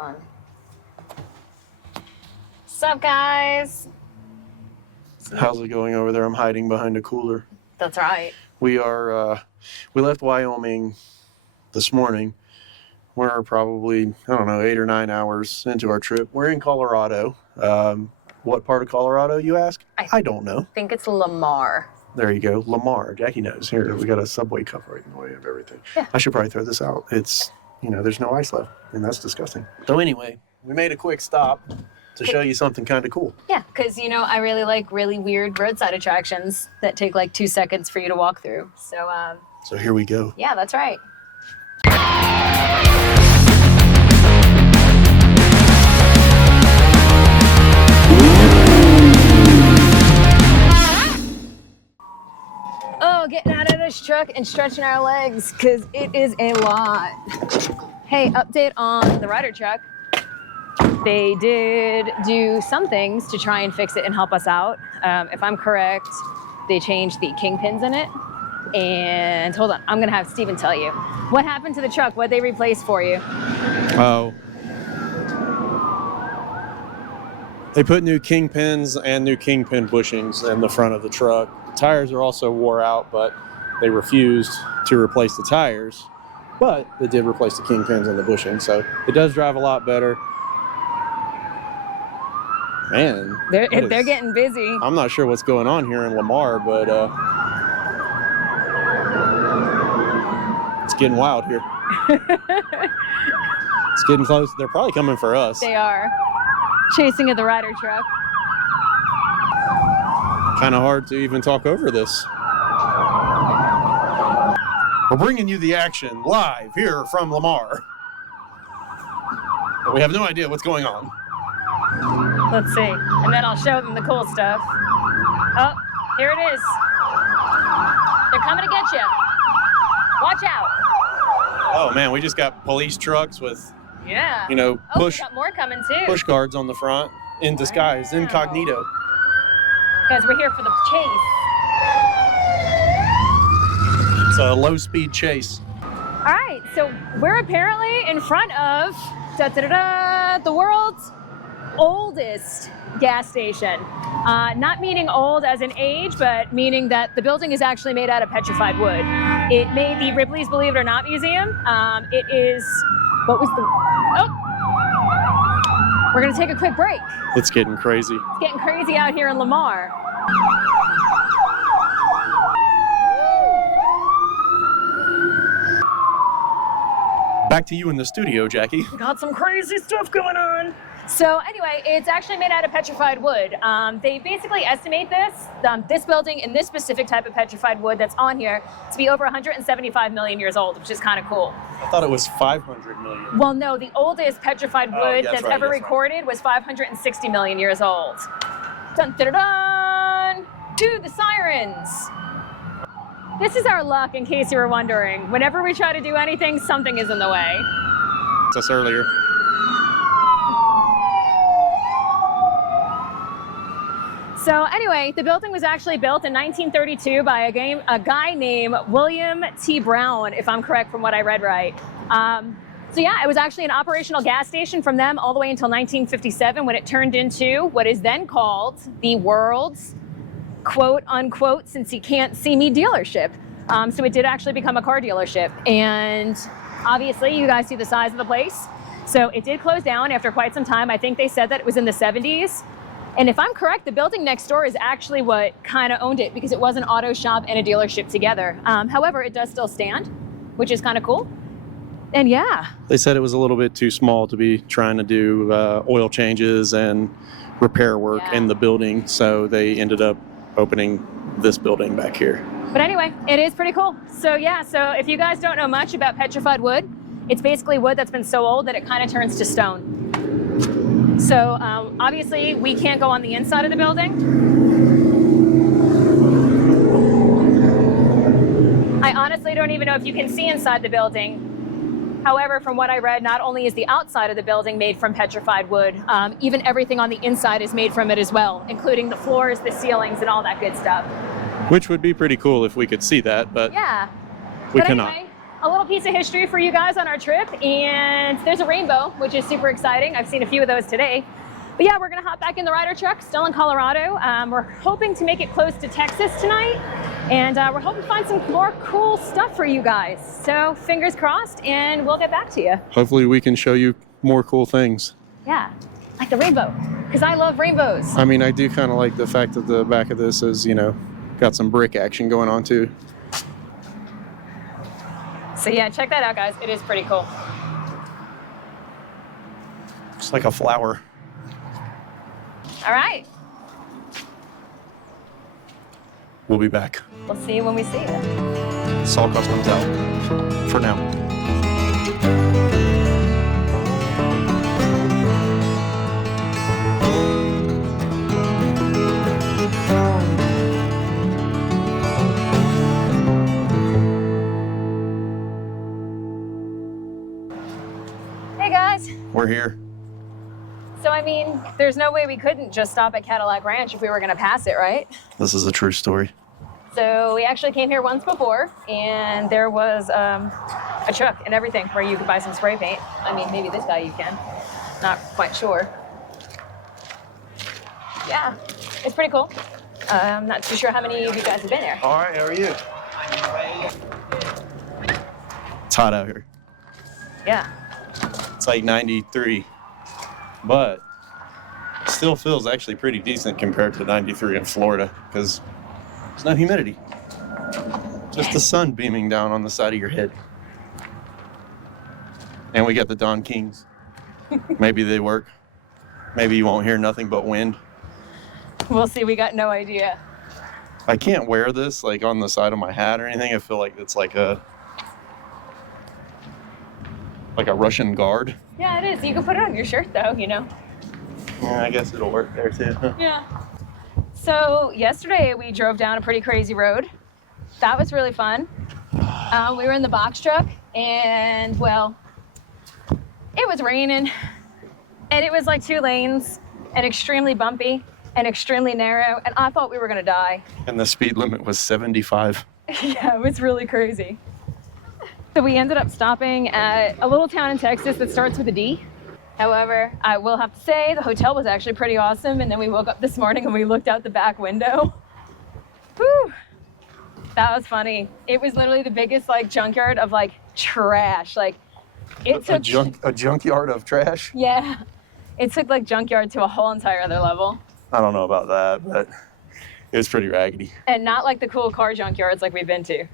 on. What's up, guys? How's it going over there? I'm hiding behind a cooler. That's right. We left Wyoming this morning. We're probably, I don't know, 8 or 9 hours into our trip. We're in Colorado. What part of Colorado, you ask? I don't know. I think it's Lamar. There you go. Lamar. Jackie knows. Here, we got a subway cup right in the way of everything. Yeah. I should probably throw this out. It's, there's no ice left, and that's disgusting. So anyway, we made a quick stop to show you something kind of cool. Yeah, because, I really like really weird roadside attractions that take like 2 seconds for you to walk through. So here we go. Yeah, that's right. Oh, getting out of this truck and stretching our legs because it is a lot. Hey, update on the rider truck. They did do some things to try and fix it and help us out. If I'm correct, they changed the kingpins in it. And hold on, I'm gonna have Steven tell you. What happened to the truck? What'd they replace for you? Oh. They put new kingpins and new kingpin bushings in the front of the truck. The tires are also wore out, but they refused to replace the tires. But they did replace the kingpins and the bushing, so it does drive a lot better. Man, They're getting busy. I'm not sure what's going on here in Lamar, but it's getting wild here. It's getting close. They're probably coming for us. They are. Chasing at the rider truck. Kind of hard to even talk over this. We're bringing you the action live here from Lamar. But we have no idea what's going on. Let's see. And then I'll show them the cool stuff. Oh, here it is. They're coming to get you. Watch out. Oh man, we just got police trucks with, Yeah. push we got more coming too. push guards on the front in disguise, Wow. incognito. Guys, we're here for the chase. It's a low-speed chase. All right, so we're apparently in front of the world's oldest gas station. Not meaning old as in age, but meaning that the building is actually made out of petrified wood. It made the Ripley's Believe It or Not Museum. It is, we're gonna take a quick break. It's getting crazy. It's getting crazy out here in Lamar. Back to you in the studio, Jackie. We got some crazy stuff going on. So anyway, it's actually made out of petrified wood. They basically estimate this building and this specific type of petrified wood that's on here to be over 175 million years old, which is kind of cool. I thought it was 500 million. Well, no, the oldest petrified wood that's ever recorded was 560 million years old. Dun, dun, dun, dun. To the sirens. This is our luck, in case you were wondering. Whenever we try to do anything, something is in the way. It's us earlier. So anyway, the building was actually built in 1932 by a guy named William T. Brown, if I'm correct from what I read right. So yeah, it was actually an operational gas station from them all the way until 1957 when it turned into what is then called the world's quote unquote, since you can't see me, dealership. So it did actually become a car dealership. And obviously you guys see the size of the place. So it did close down after quite some time. I think they said that it was in the 70s. And if I'm correct, the building next door is actually what kind of owned it because it was an auto shop and a dealership together. However, it does still stand, which is kind of cool. And yeah. They said it was a little bit too small to be trying to do oil changes and repair work in the building. So they ended up opening this building back here. But anyway, it is pretty cool. So yeah, so if you guys don't know much about petrified wood, it's basically wood that's been so old that it kind of turns to stone. So obviously we can't go on the inside of the building. I honestly don't even know if you can see inside the building. However, from what I read, not only is the outside of the building made from petrified wood, even everything on the inside is made from it as well, including the floors, the ceilings, and all that good stuff. Which would be pretty cool if we could see that, but yeah. we cannot. Anyway, a little piece of history for you guys on our trip, and there's a rainbow, which is super exciting. I've seen a few of those today. But yeah, we're gonna hop back in the Ryder truck, still in Colorado. We're hoping to make it close to Texas tonight, and we're hoping to find some more cool stuff for you guys. So fingers crossed, and we'll get back to you. Hopefully we can show you more cool things. Yeah, like the rainbow, because I love rainbows. I mean, I do kind of like the fact that the back of this is, you know, got some brick action going on too. So yeah, check that out, guys. It is pretty cool. It's like a flower. All right. We'll be back. We'll see you when we see you. It's all customs out for now. Hey guys. We're here. So I mean, there's no way we couldn't just stop at Cadillac Ranch if we were gonna pass it, right? This is a true story. So we actually came here once before, and there was a truck and everything where you could buy some spray paint. I mean, maybe this guy you can. Not quite sure. Yeah, it's pretty cool. I'm not too sure how many of you guys have been here. All right, how are you? It's hot out here. Yeah. It's like 93, but still feels actually pretty decent compared to 93 in Florida because there's no humidity. Just the sun beaming down on the side of your head. And we got the Don Kings. Maybe they work. Maybe you won't hear nothing but wind. We'll see. We got no idea. I can't wear this like on the side of my hat or anything. I feel like it's like a Russian guard. Yeah, it is. You can put it on your shirt though, you know. Yeah, I guess it'll work there too. Yeah. So yesterday we drove down a pretty crazy road. That was really fun. We were in the box truck, and well, it was raining, and it was like 2 lanes and extremely bumpy and extremely narrow, and I thought we were gonna die. And the speed limit was 75. Yeah, it was really crazy. So we ended up stopping at a little town in Texas that starts with a D. However, I will have to say the hotel was actually pretty awesome, and then we woke up this morning and we looked out the back window. Whew, that was funny. It was literally the biggest like junkyard of like trash. Like it took a junkyard of trash? Yeah, it took like Junkyard to a whole entire other level. I don't know about that, but it was pretty raggedy. And not like the cool car junkyards like we've been to.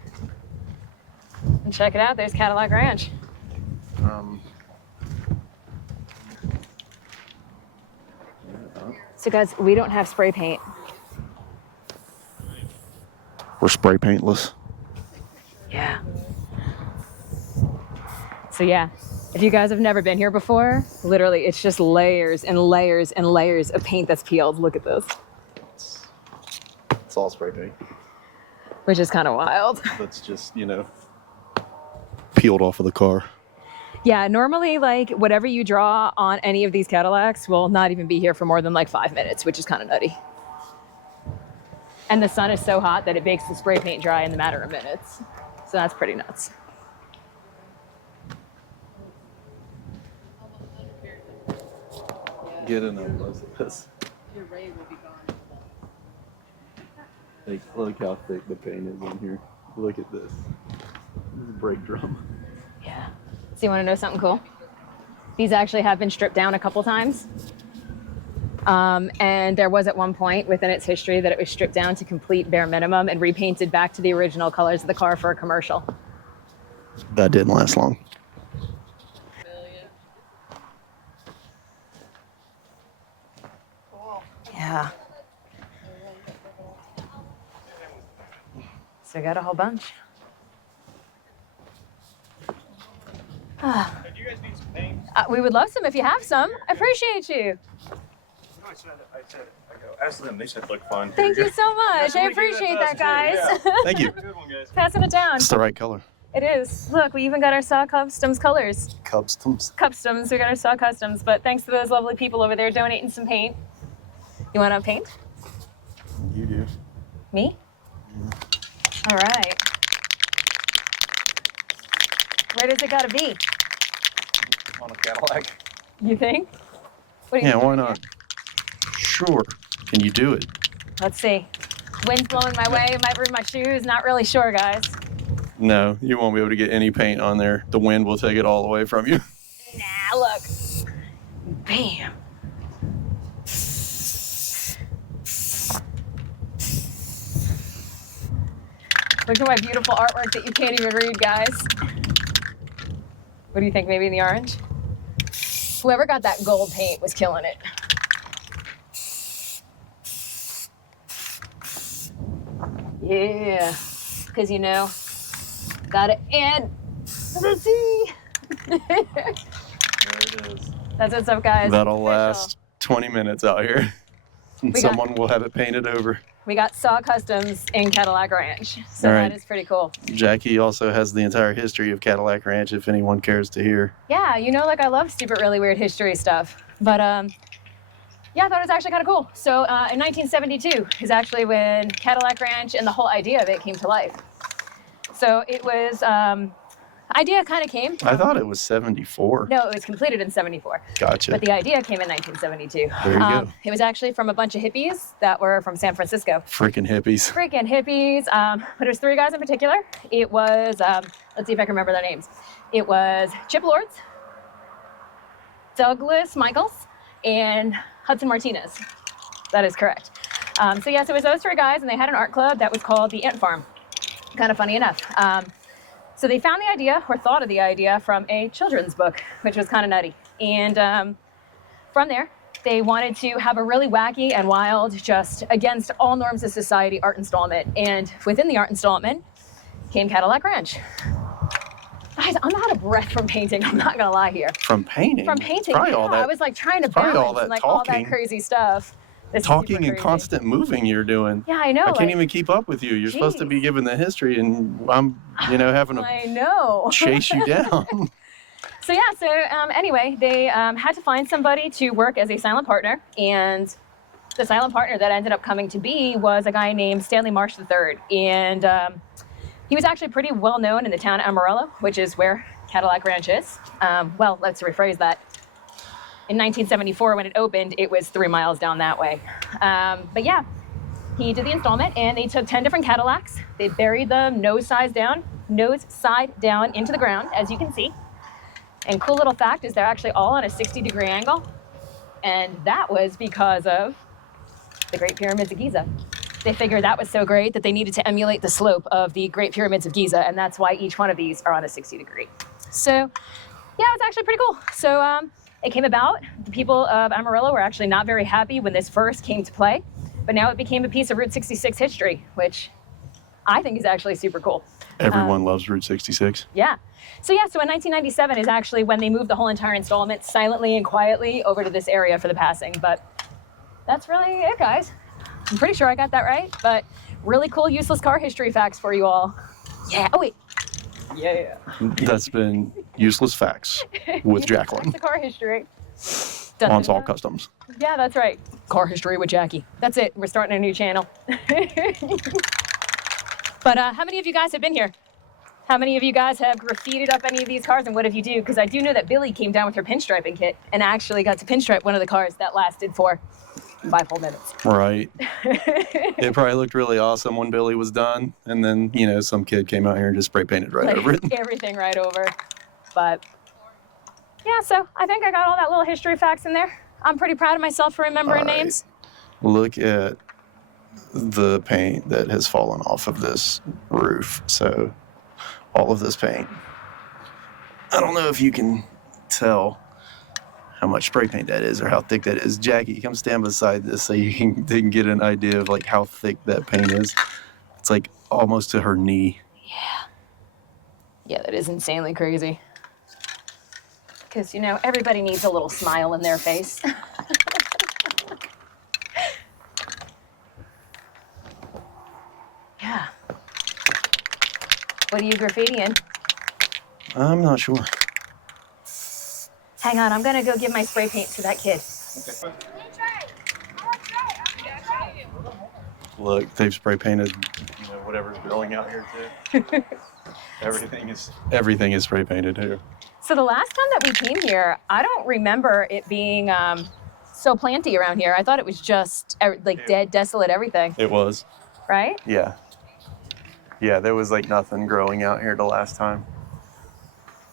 And check it out, there's Cadillac Ranch. So guys, we don't have spray paint. We're spray paintless. Yeah. So yeah, if you guys have never been here before, literally it's just layers and layers and layers of paint that's peeled. Look at this. It's all spray paint. Which is kind of wild. That's just, you know, peeled off of the car. Yeah, normally like whatever you draw on any of these Cadillacs will not even be here for more than like 5 minutes, which is kind of nutty. And the sun is so hot that it bakes the spray paint dry in the matter of minutes. So that's pretty nuts. Get in there, look at this. Your ray will be gone. Like, look how thick the paint is in here. Look at this. This is a brake drum. Yeah. So you want to know something cool? These actually have been stripped down a couple times. And there was at one point within its history that it was stripped down to complete bare minimum and repainted back to the original colors of the car for a commercial. That didn't last long. Yeah. So we got a whole bunch. Do you guys need some paint? We would love some if you have some. I appreciate you. No, I said, ask them. They said look fun. Thank you so much. I appreciate that, guys. Thank you. Good one, guys. Passing it down. It's the right color. It is. Look, we even got our SAW Customs colors. Customs. Customs. We got our SAW Customs. But thanks to those lovely people over there donating some paint. You want to paint? You do. Me? All right. Where does it gotta be? On a Cadillac. You think? What do you Yeah, think why here? not? Sure. Can you do it? Let's see. Wind's blowing my way, might ruin my shoes. Not really sure, guys. No, you won't be able to get any paint on there. The wind will take it all away from you. Nah, look. Bam. Look at my beautiful artwork that you can't even read, guys. What do you think? Maybe in the orange? Whoever got that gold paint was killing it. Yeah. Because, you know, gotta add the Z. There it is. That's what's up, guys. That'll Official. last 20 minutes out here. And We got- someone will have it painted over. We got SAW Customs in Cadillac Ranch. So All right. that is pretty cool. Jackie also has the entire history of Cadillac Ranch if anyone cares to hear. Yeah, you know, like I love stupid, really weird history stuff. But yeah, I thought it was actually kind of cool. So in 1972 is actually when Cadillac Ranch and the whole idea of it came to life. So it was, idea kind of came. I thought it was 74. No, it was completed in 74. Gotcha. But the idea came in 1972. There you go. It was actually from a bunch of hippies that were from San Francisco. Freaking hippies. Freaking hippies. But it was 3 guys in particular. It was, let's see if I can remember their names. It was Chip Lords, Douglas Michaels, and Hudson Martinez. That is correct. So yes, it was those 3 guys, and they had an art club that was called the Ant Farm. Kind of funny enough. So they found the idea, or thought of the idea, from a children's book, which was kind of nutty. And from there, they wanted to have a really wacky and wild, just against all norms of society art installment. And within the art installment came Cadillac Ranch. Guys, I'm out of breath from painting. I'm not gonna lie here. From painting? From painting, Probably yeah. all that, I was like trying to probably balance all that and like all that talking. crazy stuff. It's talking super and crazy. constant moving you're doing. Yeah, I know. I can't like, even keep up with you. You're supposed to Jeez. be giving the history, and I'm, having to I know. chase you down. So yeah, so anyway, they had to find somebody to work as a silent partner, and the silent partner that ended up coming to be was a guy named Stanley Marsh III, and he was actually pretty well known in the town of Amarillo, which is where Cadillac Ranch is. Well, let's rephrase that. In 1974, when it opened, it was 3 miles down that way. But yeah, he did the installment, and they took 10 different Cadillacs. They buried them nose side down into the ground, as you can see. And cool little fact is they're actually all on a 60-degree angle. And that was because of the Great Pyramids of Giza. They figured that was so great that they needed to emulate the slope of the Great Pyramids of Giza, and that's why each one of these are on a 60-degree. So yeah, it's actually pretty cool. So it came about. The people of Amarillo were actually not very happy when this first came to play, but now it became a piece of Route 66 history, which I think is actually super cool. Everyone loves Route 66. Yeah. So yeah, so in 1997 is actually when they moved the whole entire installment silently and quietly over to this area for the passing. But that's really it, guys. I'm pretty sure I got that right, but really cool useless car history facts for you all. Yeah. Oh, wait. Yeah. That's been Useless Facts with Jacqueline That's the car history. on SAW Customs. Yeah, that's right. Car history with Jackie. That's it. We're starting a new channel. But how many of you guys have been here? How many of you guys have graffitied up any of these cars, and what did you do? Because I do know that Billy came down with her pinstriping kit and actually got to pinstripe one of the cars that lasted for 5 whole minutes. Right. It probably looked really awesome when Billy was done, and then, some kid came out here and just spray painted right over it. Everything right over. But yeah, so I think I got all that little history facts in there. I'm pretty proud of myself for remembering All right. names. Look at the paint that has fallen off of this roof. So all of this paint. I don't know if you can tell how much spray paint that is or how thick that is. Jackie, come stand beside this so you can get an idea of how thick that paint is. It's like almost to her knee. Yeah, that is insanely crazy. Because, everybody needs a little smile in their face. Yeah. What are you graffitiing? I'm not sure. Hang on, I'm gonna go give my spray paint to that kid. Look, they've spray painted whatever's growing out here too. Everything is spray painted here. So the last time that we came here, I don't remember it being so planty around here. I thought it was just like dead, desolate everything. It was. Right? Yeah. Yeah, there was like nothing growing out here the last time,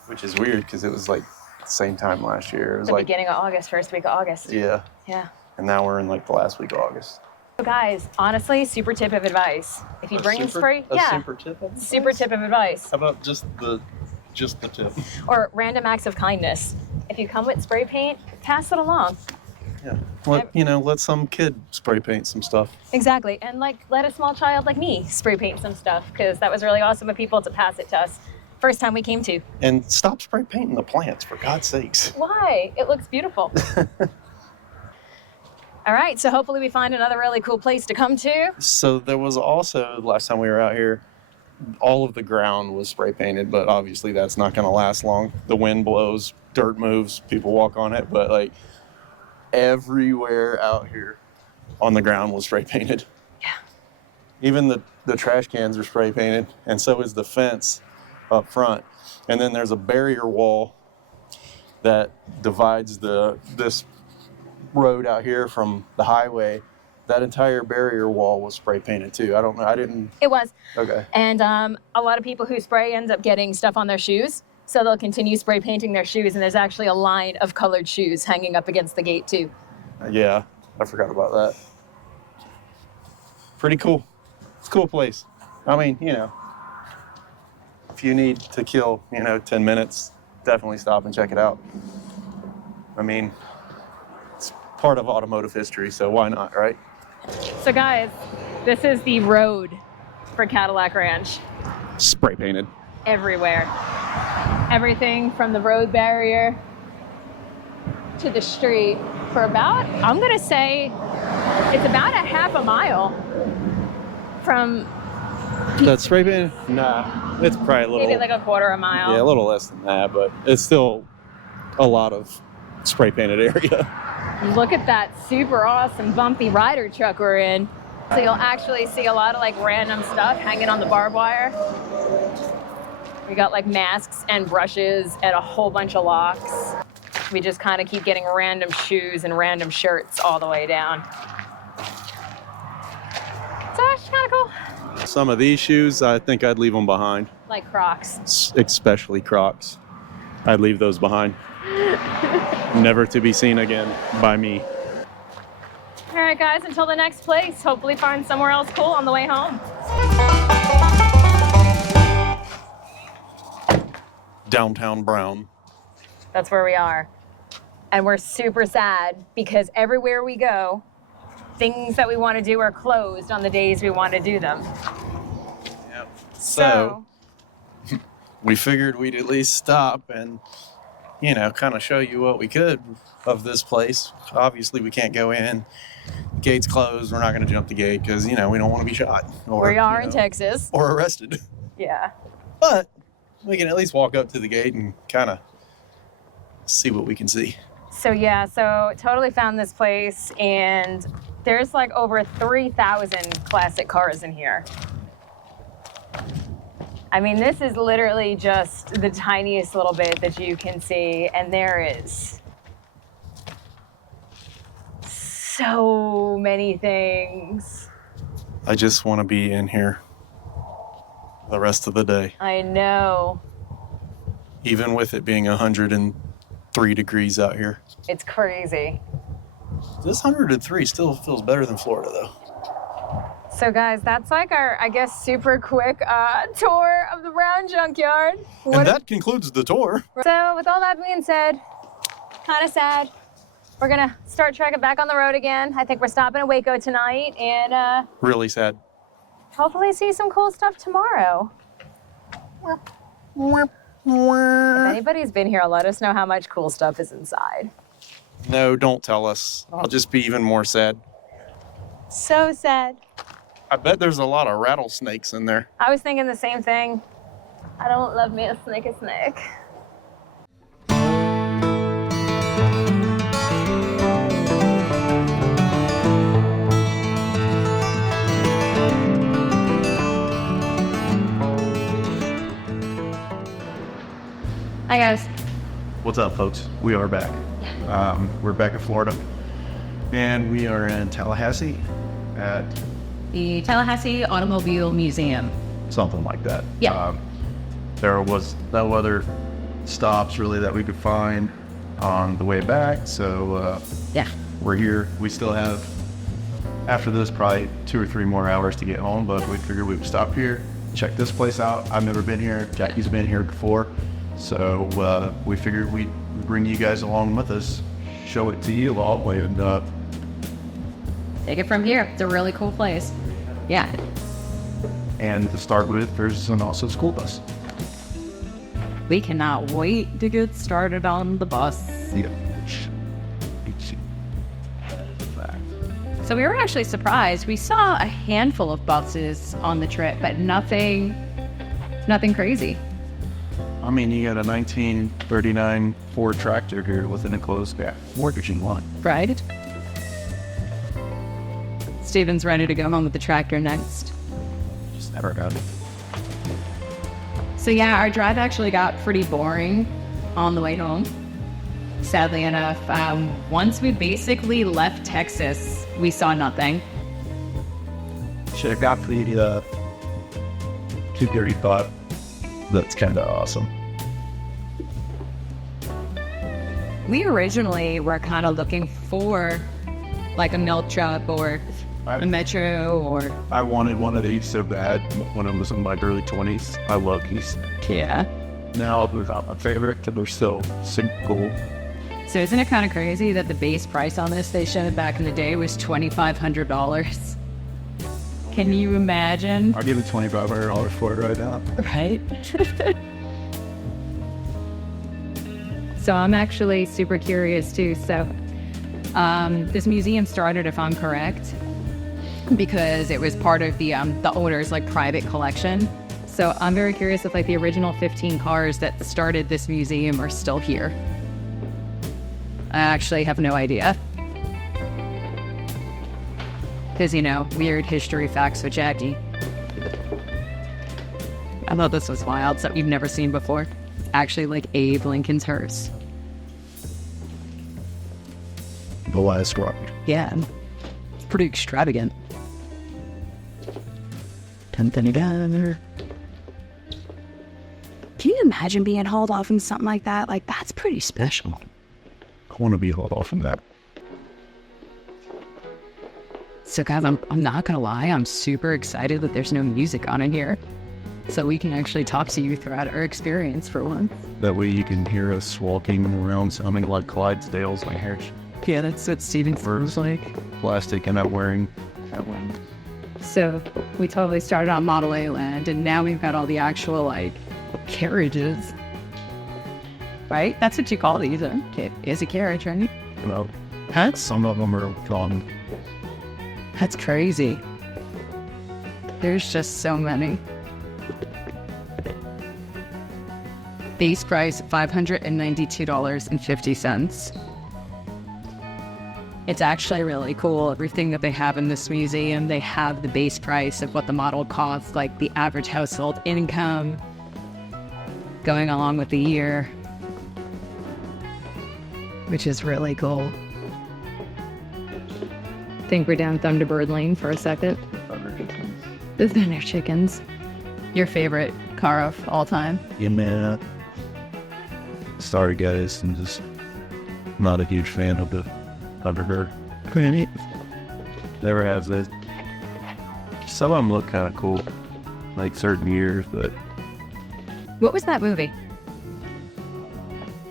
which is weird because it was like the same time last year. It was The like beginning of August, first week of August. yeah, Yeah. and now we're in like the last week of August. So guys, honestly, super tip of advice. If you bring in spray, Super tip. super tip of advice. How about just the tip? Or random acts of kindness. If you come with spray paint, pass it along. Yeah. Let some kid spray paint some stuff. Exactly. And like, let a small child like me spray paint some stuff, because that was really awesome of people to pass it to us. First time we came to. And stop spray painting the plants, for God's sakes. Why? It looks beautiful. All right, so hopefully we find another really cool place to come to. So there was also, last time we were out here, all of the ground was spray painted, but obviously that's not going to last long. The wind blows, dirt moves, people walk on it, but like everywhere out here on the ground was spray painted. Yeah. Even the trash cans are spray painted, and so is the fence up front. And then there's a barrier wall that divides this road out here from the highway. That entire barrier wall was spray painted too. I don't know. I didn't. It was. Okay. And a lot of people who spray end up getting stuff on their shoes. So they'll continue spray painting their shoes. And there's actually a line of colored shoes hanging up against the gate too. Yeah, I forgot about that. Pretty cool. It's a cool place. I mean, if you need to kill, 10 minutes, definitely stop and check it out. I mean, it's part of automotive history, so why not, right? So guys, this is the road for Cadillac Ranch. Spray painted. Everywhere. Everything from the road barrier to the street for about, I'm gonna say, it's about a half a mile from... That's spray painted? Nah, it's probably a little... Maybe like a quarter a mile. Yeah, a little less than that, but it's still a lot of spray painted area. Look at that super awesome bumpy rider truck we're in. So you'll actually see a lot of like random stuff hanging on the barbed wire. We got like masks and brushes and a whole bunch of locks. We just kind of keep getting random shoes and random shirts all the way down. So it's kind of cool. Some of these shoes, I think I'd leave them behind. Like Crocs. Especially Crocs. I'd leave those behind. Never to be seen again by me. All right, guys, until the next place, hopefully find somewhere else cool on the way home. Downtown Brown. That's where we are. And we're super sad because everywhere we go, things that we want to do are closed on the days we want to do them. Yep. So we figured we'd at least stop and, kind of show you what we could of this place. Obviously, we can't go in. The gate's closed. We're not going to jump the gate because, we don't want to be shot. Or, we are in Texas. Or arrested. Yeah. But we can at least walk up to the gate and kind of see what we can see. So totally found this place, and there's like over 3,000 classic cars in here. I mean, this is literally just the tiniest little bit that you can see, and there is so many things. I just want to be in here the rest of the day. I know. Even with it being 103 degrees out here. It's crazy. This 103 still feels better than Florida, though. So guys, that's like our, I guess, super quick tour of the Brown Junkyard. And that concludes the tour. So with all that being said, kind of sad. We're gonna start trekking back on the road again. I think we're stopping in Waco tonight, and really sad. hopefully see some cool stuff tomorrow. If anybody's been here, let us know how much cool stuff is inside. No, don't tell us. I'll just be even more sad. So sad. I bet there's a lot of rattlesnakes in there. I was thinking the same thing. I don't love me a snake. What's up, folks? We are back. We're back in Florida, and we are in Tallahassee at The Tallahassee Automobile Museum. something like that. Yeah. There was no other stops really that we could find on the way back, so Yeah. we're here. We still have, after this, probably 2 or 3 more hours to get home, but we figured we would stop here, check this place out. I've never been here. Jackie's been here before, so we figured we'd bring you guys along with us, show it to you all, and Take it from here. It's a really cool place. Yeah. and to start with, there's also a school bus. We cannot wait to get started on the bus. Yeah. So we were actually surprised. We saw a handful of buses on the trip, but nothing crazy. I mean, you got a 1939 Ford tractor here with an enclosed mortgaging line. Right? Steven's ready to go home with the tractor next. Just never got it. So yeah, our drive actually got pretty boring on the way home. Sadly enough, once we basically left Texas, we saw nothing. Should have got the 235. That's kind of awesome. We originally were kind of looking for like a milk truck or a Metro or... I wanted one of these so bad when I was in my early 20s. I love these. Yeah. Now they're not my favorite because they're still super cool. So isn't it kind of crazy that the base price on this they showed back in the day was $2,500? Can you imagine? I'll give it $2,500 for it right now. Right? So I'm actually super curious too. So this museum started, if I'm correct, because it was part of the owner's like private collection. So I'm very curious if like the original 15 cars that started this museum are still here. I actually have no idea. Because, you know, weird history facts with Jackie. I thought this was wild, something you've never seen before. It's actually like Abe Lincoln's hearse. The last rock. Yeah. It's pretty extravagant. Can you imagine being hauled off in something like that? Like, that's pretty special. I want to be hauled off from that. So guys, I'm not gonna lie, I'm super excited that there's no music on in here. So we can actually talk to you throughout our experience for once. That way you can hear us walking around sounding like Clydesdales. My hair's Yeah, that's what Steven sounds like. plastic and I'm wearing that one. So we totally started on Model A land and now we've got all the actual like carriages. Right? That's what you call these. It is a carriage, right? You know, Huh? some of them are gone. That's crazy. There's just so many. Base price $592.50. It's actually really cool. Everything that they have in this museum, they have the base price of what the model costs, like the average household income going along with the year, which is really cool. I think we're down Thunderbird Lane for a second. The Thunder Chickens. Your favorite car of all time? Yeah, man. Sorry, guys. I'm just not a huge fan of the Thunderbird. Never have this. Some of them look kind of cool, like certain years, but What was that movie?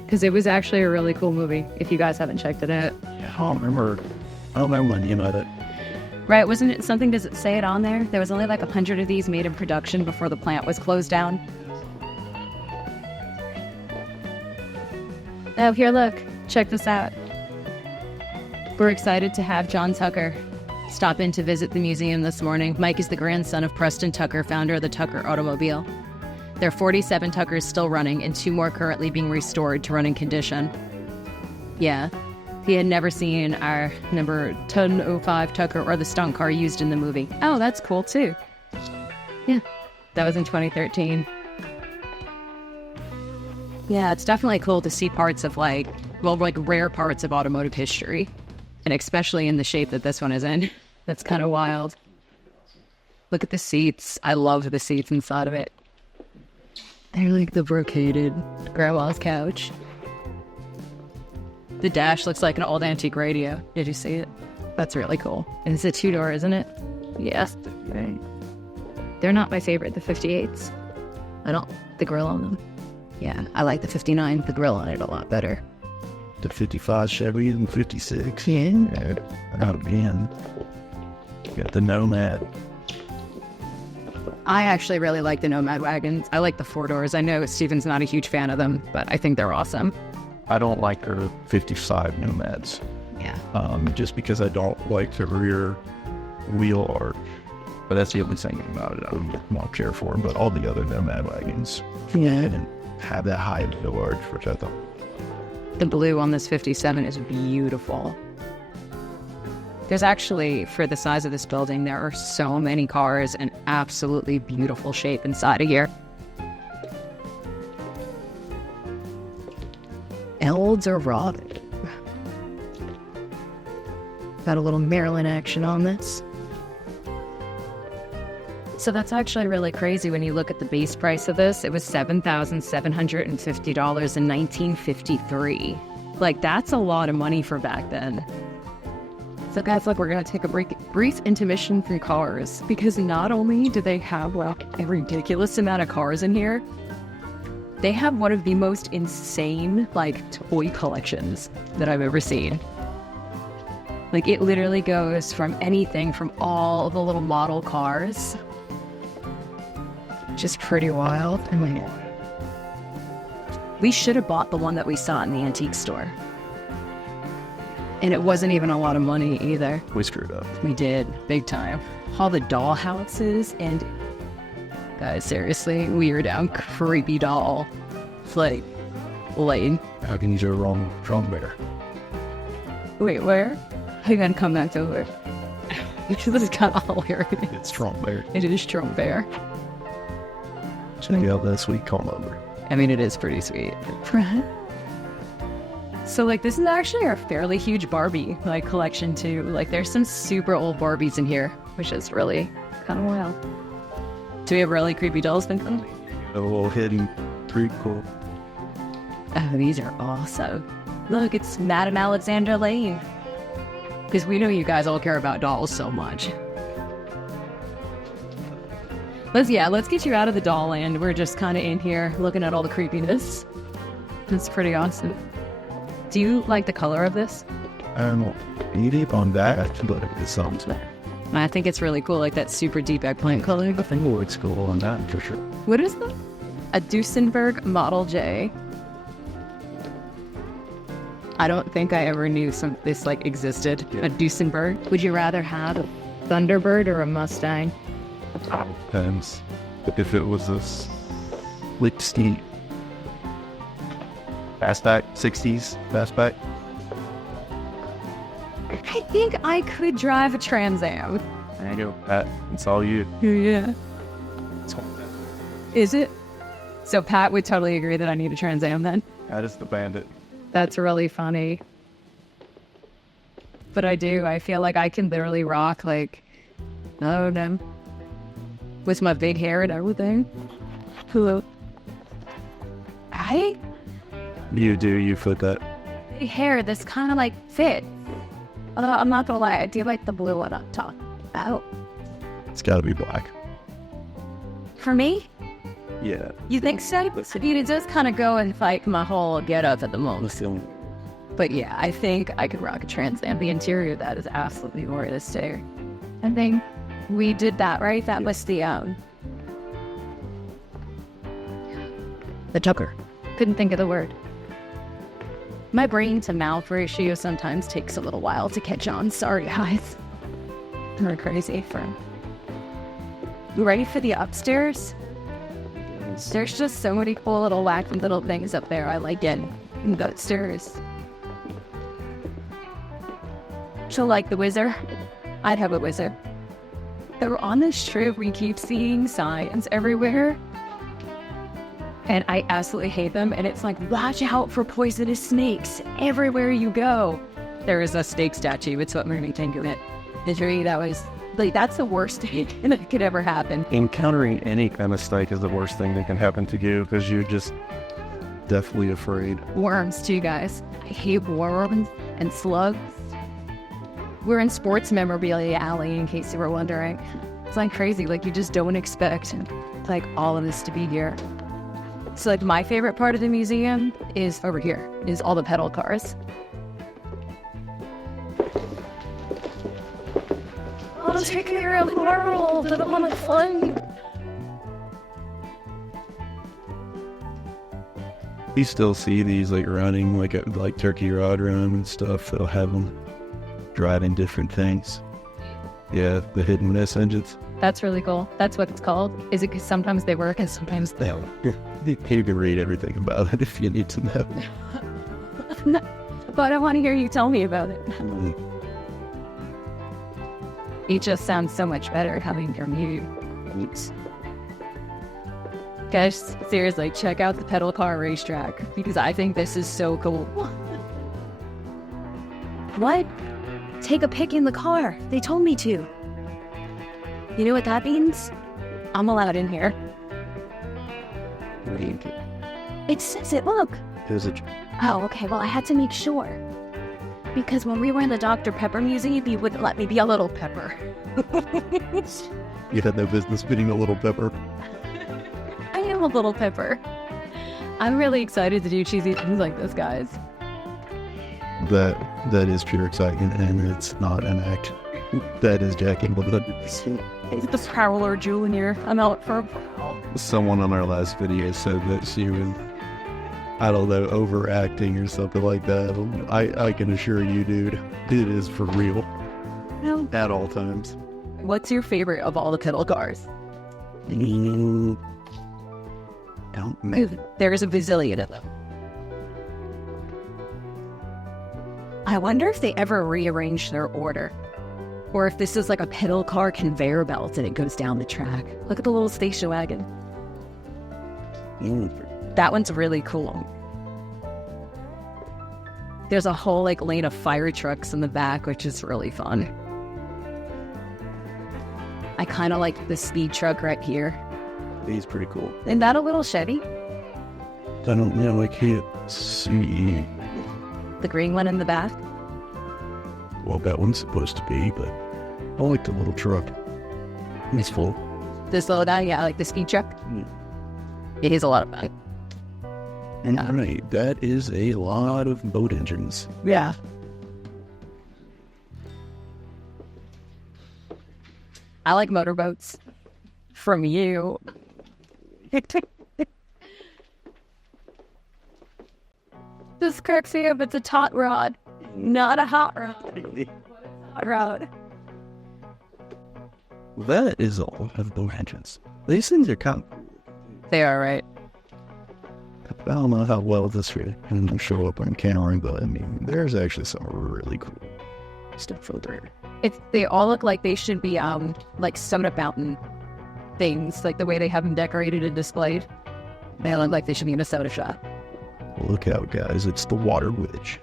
Because it was actually a really cool movie, if you guys haven't checked it out. I don't remember when you know that. Right, wasn't it something, does it say it on there? There was only like 100 of these made in production before the plant was closed down. Oh, here, look. Check this out. We're excited to have John Tucker stop in to visit the museum this morning. Mike is the grandson of Preston Tucker, founder of the Tucker Automobile. There are 47 Tuckers still running and 2 more currently being restored to running condition. Yeah, he had never seen our number 1005 Tucker or the stunt car used in the movie. Oh, that's cool too. Yeah, that was in 2013. Yeah, it's definitely cool to see parts of like rare parts of automotive history. And especially in the shape that this one is in. That's kind of wild. Look at the seats. I love the seats inside of it. They're like the brocaded grandma's couch. The dash looks like an old antique radio. Did you see it? That's really cool. And it's a two-door, isn't it? Yes. Right. They're not my favorite, the 58s. I don't the grill on them. Yeah, I like the 59, the grill on it a lot better. The 55 Chevy and 56. Yeah. Out again. Got the Nomad. I actually really like the Nomad wagons. I like the four doors. I know Steven's not a huge fan of them, but I think they're awesome. I don't like the 55 Nomads. Yeah. Just because I don't like the rear wheel arch. But that's the only thing about it I don't care for. But all the other Nomad wagons didn't have that high wheel arch, which I thought. The blue on this 57 is beautiful. There's actually, for the size of this building, there are so many cars in absolutely beautiful shape inside of here. Eldorado. Got a little Maryland action on this. So that's actually really crazy when you look at the base price of this. It was $7,750 in 1953. Like, that's a lot of money for back then. So guys, look, we're going to take a brief intermission from cars, because not only do they have, well, a ridiculous amount of cars in here, they have one of the most insane, like, toy collections that I've ever seen. Like, it literally goes from anything from all the little model cars. Just pretty wild. I mean, we should have bought the one that we saw in the antique store. And it wasn't even a lot of money either. We screwed up. We did, big time. All the doll houses, and guys, seriously, we are down creepy doll like lane. How can you go wrong there? Wait, where? I gotta come back over. This is kind of hilarious. It's Trump Bear. It is Trump Bear. Check out that sweet comb over. I mean, it is pretty sweet. So, like, this is actually a fairly huge Barbie, like, collection, too. Like, there's some super old Barbies in here, which is really kind of wild. Do we have really creepy dolls, Vincent? A little hidden, pretty cool. Oh, these are awesome. Look, it's Madame Alexandra Lane. Because we know you guys all care about dolls so much. Let's get you out of the doll land. We're just kind of in here looking at all the creepiness. It's pretty awesome. Do you like the color of this? I don't know. Deep on that, but it sounds. I think it's really cool, like that super deep eggplant color. I think it looks cool on that for sure. What is that? A Duesenberg Model J. I don't think I ever knew this like existed. Yeah. A Duesenberg. Would you rather have a Thunderbird or a Mustang? Depends. If it was a slick steam fastback, 60s fastback. I think I could drive a Trans Am. There you go, Pat. It's all you. Yeah. Is it? So Pat would totally agree that I need a Trans Am then? Pat is the bandit. That's really funny. But I do. I feel like I can literally rock, like, oh no. With my big hair and everything. Hello. You do, you put that. Big hair, this kind of like fit. I'm not gonna lie, I do like the blue one up top. Oh. It's gotta be black. For me? Yeah. You think so? I mean, it does kind of go in like my whole get up at the moment. But yeah, I think I could rock a Trans Am. The interior of that is absolutely gorgeous too. I think we did that, right? That was the Tucker. Couldn't think of the word. My brain to mouth ratio sometimes takes a little while to catch on. Sorry, guys. We're crazy. You ready for the upstairs? There's just so many cool little wacky little things up there. I like it. And the upstairs. So like the Whizzer? I'd have a Whizzer. So on this trip, we keep seeing signs everywhere. And I absolutely hate them. And it's like, watch out for poisonous snakes everywhere you go. There is a snake statue. It's what made me think of it. Literally, that was like, that's the worst thing that could ever happen. Encountering any kind of snake is the worst thing that can happen to you because you're just definitely afraid. Worms too, guys. I hate worms and slugs. We're in sports memorabilia alley, in case you were wondering. It's like crazy. Like, you just don't expect like all of this to be here. So like my favorite part of the museum is over here, is all the pedal cars. Oh, take me around the world. I don't want to fun. You still see these like running like a turkey rod run and stuff. They'll have them driving different things. Yeah, the hidden miss engines. That's really cool. That's what it's called. Is it because sometimes they work and sometimes they don't? You can read everything about it if you need to know. No, but I want to hear you tell me about it. It just sounds so much better having your mute. Guys, seriously, check out the pedal car racetrack because I think this is so cool. What? Take a pic in the car. They told me to. You know what that means? I'm allowed in here. It says it, look. Is it? Oh, okay, well, I had to make sure. Because when we were in the Dr. Pepper Museum, you wouldn't let me be a little pepper. You had no business being a little pepper. I am a little pepper. I'm really excited to do cheesy things like this, guys. That is pure excitement, and it's not an act. That is Jackie 100%. It's the Prowler Junior. I'm out for a prowl. Someone on our last video said that she was, I don't know, overacting or something like that. I can assure you, dude, it is for real. No. At all times. What's your favorite of all the pedal cars? Don't know. There's a bazillion of them. I wonder if they ever rearrange their order. Or if this is like a pedal car conveyor belt and it goes down the track. Look at the little station wagon. That one's really cool. There's a whole like lane of fire trucks in the back, which is really fun. I kind of like the speed truck right here. He's pretty cool. Isn't that a little Chevy? I don't know, I can't see. The green one in the back? Well, that one's supposed to be, but I like the little truck. It's full. This little guy, yeah, like the speed truck. It is a lot of fun. And right, that is a lot of boat engines. Yeah. I like motorboats. From you. This cracks me up. It's a taut rod, not a hot rod. Hot rod. That is all of boat engines. These things are kind of... They are, right? I don't know how well this really can show up on camera, but I mean, there's actually some really cool stuff out there. They all look like they should be like soda fountain things, like the way they have them decorated and displayed. They look like they should be in a soda shop. Look out, guys! It's the Water Witch.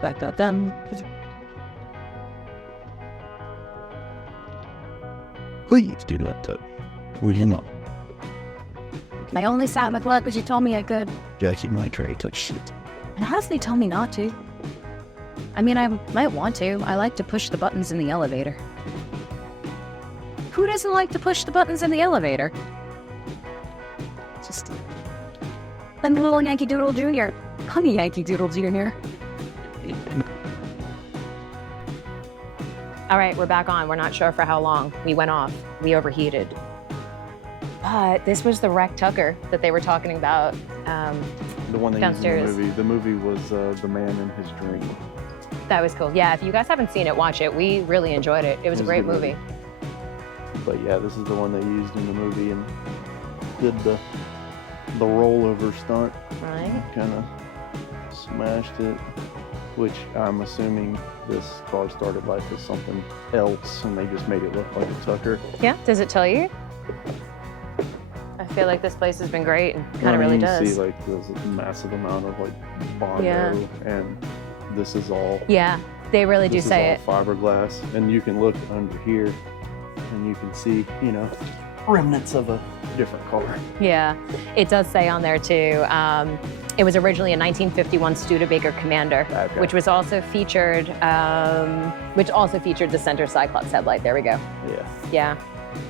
Back up them. Please do not touch. Will you not? I only sat in my club because you told me I could. Jackie might try to touch shit. And how does they tell me not to? I mean, I might want to. I like to push the buttons in the elevator. Who doesn't like to push the buttons in the elevator? Just... I'm a little Yankee Doodle Jr. I'm a Yankee Doodle Jr. All right, we're back on. We're not sure for how long. We went off. We overheated. But this was the wrecked Tucker that they were talking about The one they downstairs. used in the movie. The movie was The Man in His Dream. That was cool. Yeah, if you guys haven't seen it, watch it. We really enjoyed it. It was a great movie. But yeah, this is the one they used in the movie and did the rollover stunt. Right. Kind of smashed it, which I'm assuming this car started life as something else and they just made it look like a Tucker. Yeah, does it tell you? feel like this place has been great and kind I of mean, really you does. see like there's a massive amount of like Bondo, Yeah. and this is all. Yeah, they really do This say it. is all fiberglass, and you can look under here, and you can see, you know, remnants of a different car. Yeah, it does say on there too. It was originally a 1951 Studebaker Commander, Okay. which also featured the center Cyclops headlight. There we go. Yeah. Yeah,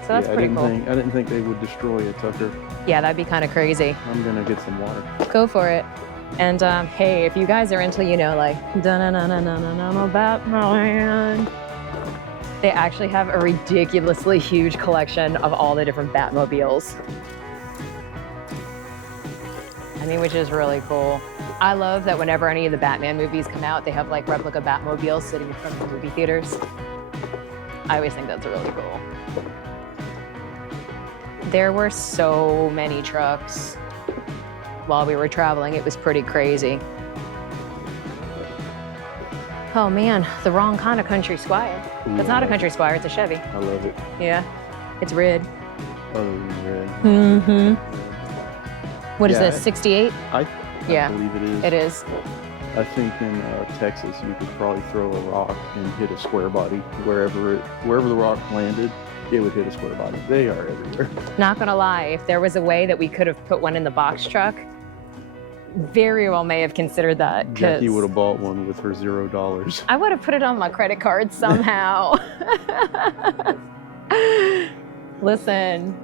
so that's Yeah, pretty cool. I didn't think they would destroy it, Tucker. Yeah, that'd be kind of crazy. I'm gonna get some water. Go for it. And hey, if you guys are into, you know, like da-na-na-na-na-na-na Batman, they actually have a ridiculously huge collection of all the different Batmobiles. I mean, which is really cool. I love that whenever any of the Batman movies come out, they have like replica Batmobiles sitting in front of the movie theaters. I always think that's really cool. There were so many trucks while we were traveling. It was pretty crazy. Oh man, the wrong kind of country squire. That's not a country squire, it's a Chevy. I love it. Yeah, it's red. Oh, red. Mm-hmm. What is Yeah, this, 68? I Yeah, believe it is. it is. I think in Texas, you could probably throw a rock and hit a square body. Wherever the rock landed, it would hit a square body. They are everywhere. Not gonna lie, if there was a way that we could have put one in the box truck, very well may have considered that. 'Cause Jackie would have bought one with her $0. I would have put it on my credit card somehow. Listen,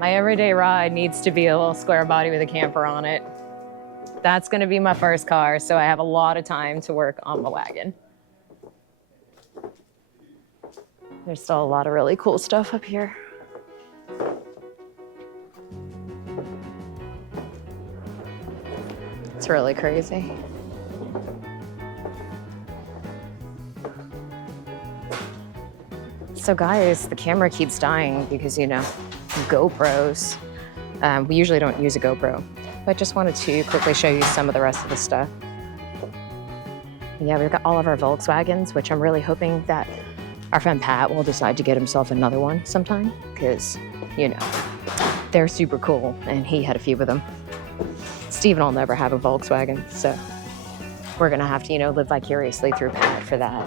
my everyday ride needs to be a little square body with a camper on it. That's gonna be my first car, so I have a lot of time to work on my wagon. There's still a lot of really cool stuff up here. It's really crazy. So guys, the camera keeps dying because, you know, GoPros. We usually don't use a GoPro, but just wanted to quickly show you some of the rest of the stuff. Yeah, we've got all of our Volkswagens, which I'm really hoping that our friend Pat will decide to get himself another one sometime because, you know, they're super cool and he had a few of them. Steven will never have a Volkswagen, so we're gonna have to, you know, live vicariously through Pat for that.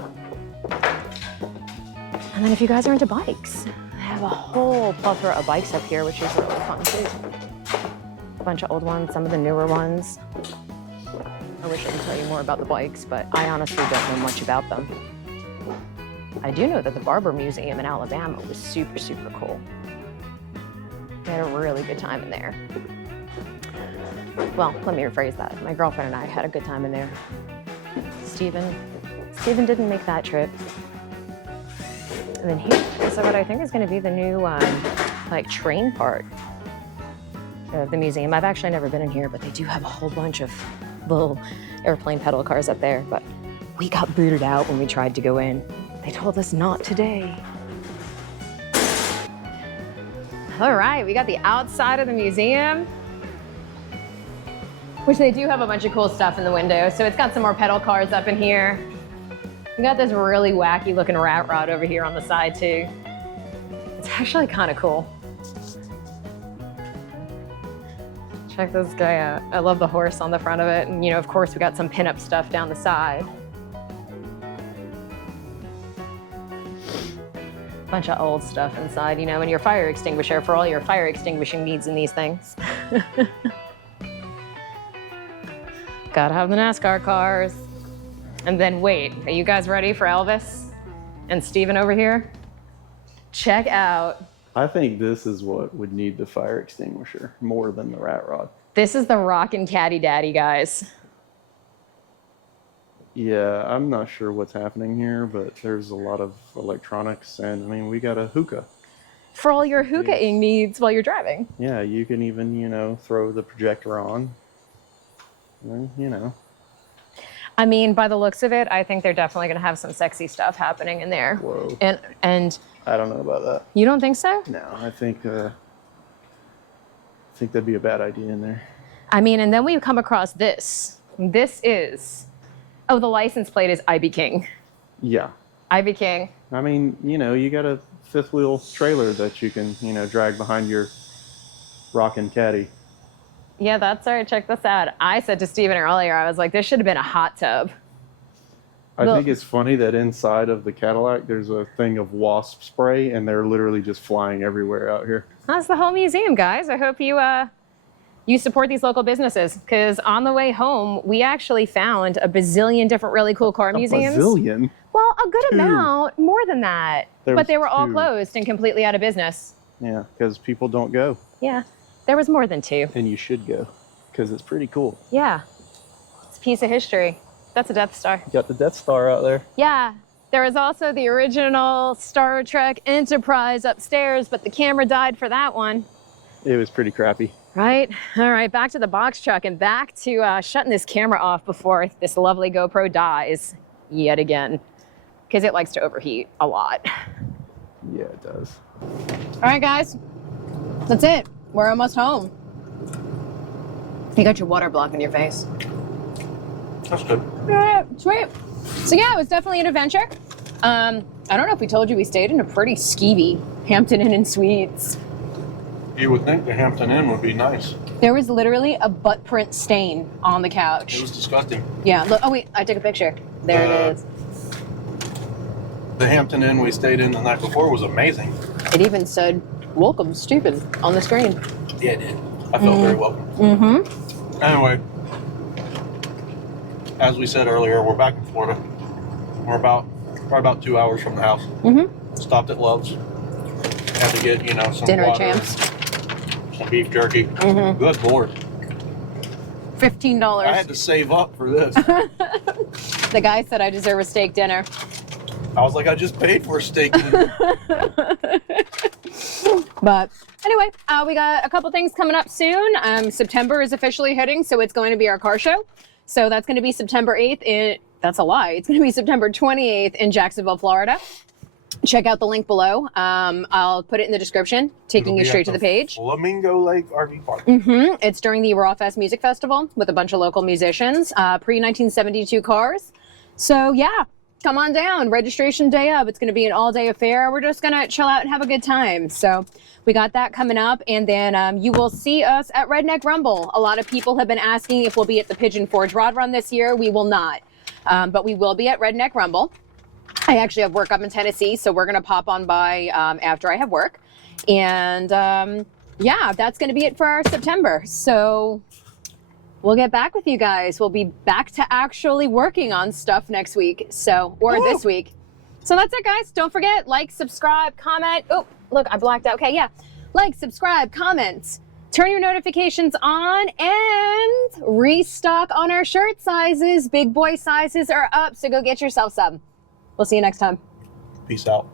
And then if you guys are into bikes, I have a whole plethora of bikes up here, which is really fun too. A bunch of old ones, some of the newer ones. I wish I could tell you more about the bikes, but I honestly don't know much about them. I do know that the Barber Museum in Alabama was super, super cool. We had a really good time in there. Well, let me rephrase that. My girlfriend and I had a good time in there. Steven didn't make that trip. And then here is what I think is going to be the new, like, train part of the museum. I've actually never been in here, but they do have a whole bunch of little airplane pedal cars up there. But we got booted out when we tried to go in. They told us not today. All right, we got the outside of the museum, which they do have a bunch of cool stuff in the window. So it's got some more pedal cars up in here. We got this really wacky looking rat rod over here on the side too. It's actually kind of cool. Check this guy out. I love the horse on the front of it. And you know, of course we got some pinup stuff down the side. Bunch of old stuff inside, you know, and your fire extinguisher for all your fire extinguishing needs in these things. Gotta have the NASCAR cars. And then wait, are you guys ready for Elvis and Steven over here? Check out. I think this is what would need the fire extinguisher more than the rat rod. This is the Rockin' Caddy Daddy, guys. Yeah, I'm not sure what's happening here, but there's a lot of electronics, and I mean, we got a hookah. For all your hookahing needs while you're driving. Yeah, you can even, you know, throw the projector on. And, you know. I mean, by the looks of it, I think they're definitely gonna have some sexy stuff happening in there. Whoa. And I don't know about that. you don't think so? No, I think that'd be a bad idea in there. I mean, and then we come across this. This is, oh, the license plate is IB King. Yeah. IB King. I mean, you know, you got a fifth wheel trailer that you can, you know, drag behind your rockin' caddy. Yeah, that's all right. Check this out. I said to Steven earlier, I was like, this should have been a hot tub. I think it's funny that inside of the Cadillac, there's a thing of wasp spray, and they're literally just flying everywhere out here. That's the whole museum, guys. I hope you support these local businesses, because on the way home, we actually found a bazillion different really cool car museums. A bazillion? Well, a good 2. amount, more than that. But they were all 2. closed and completely out of business. Yeah, because people don't go. Yeah, there was more than 2. And you should go, because it's pretty cool. Yeah, it's a piece of history. That's a Death Star. You got the Death Star out there. Yeah, there was also the original Star Trek Enterprise upstairs, but the camera died for that one. It was pretty crappy. Right, all right, back to the box truck and back to shutting this camera off before this lovely GoPro dies yet again, because it likes to overheat a lot. Yeah, it does. All right, guys, that's it. We're almost home. You got your water blocking your face. That's good. Yeah, sweet. So yeah, it was definitely an adventure. I don't know if we told you we stayed in a pretty skeevy Hampton Inn and Suites. You would think the Hampton Inn would be nice. There was literally a butt print stain on the couch. It was disgusting. Yeah, look, oh wait, I took a picture. There it is. The Hampton Inn we stayed in the night before was amazing. It even said, "Welcome, Stupid," on the screen. Yeah, it did. I felt very welcome. Mm-hmm. Anyway, as we said earlier, we're back in Florida. We're probably about 2 hours from the house. Mm-hmm. Stopped at Love's. Had to get, some Dinner water, champs. some beef jerky. Mm-hmm. Good Lord. $15. I had to save up for this. The guy said I deserve a steak dinner. I was like, I just paid for a steak dinner. But anyway, we got a couple things coming up soon. September is officially hitting, so it's going to be our car show. So that's going to be September 8th. That's a lie. It's going to be September 28th in Jacksonville, Florida. Check out the link below. I'll put it in the description, taking you straight to the page. Flamingo Lake RV Park. Mm-hmm. It's during the Raw Fest Music Festival with a bunch of local musicians, pre-1972 cars. So yeah, come on down. Registration day up. It's going to be an all-day affair. We're just going to chill out and have a good time. So we got that coming up. And then you will see us at Redneck Rumble. A lot of people have been asking if we'll be at the Pigeon Forge Rod Run this year. We will not. But we will be at Redneck Rumble. I actually have work up in Tennessee, so we're going to pop on by after I have work. And yeah, that's going to be it for our September. So we'll get back with you guys. We'll be back to actually working on stuff next week. So, or this week. So that's it, guys. Don't forget, like, subscribe, comment. Oh, look, I blacked out. Okay, yeah. Like, subscribe, comment. Turn your notifications on and restock on our shirt sizes. Big boy sizes are up, so go get yourself some. We'll see you next time. Peace out.